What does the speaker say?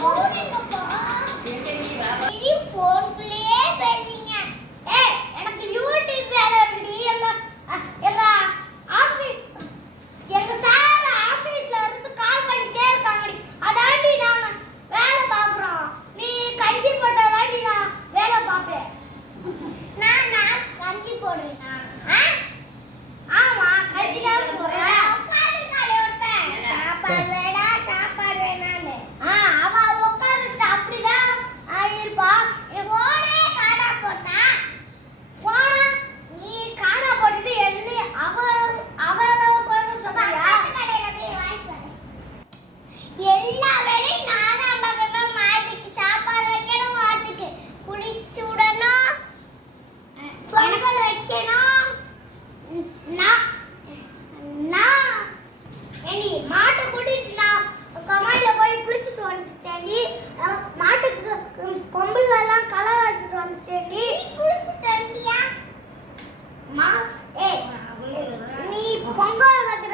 머리. pongo la.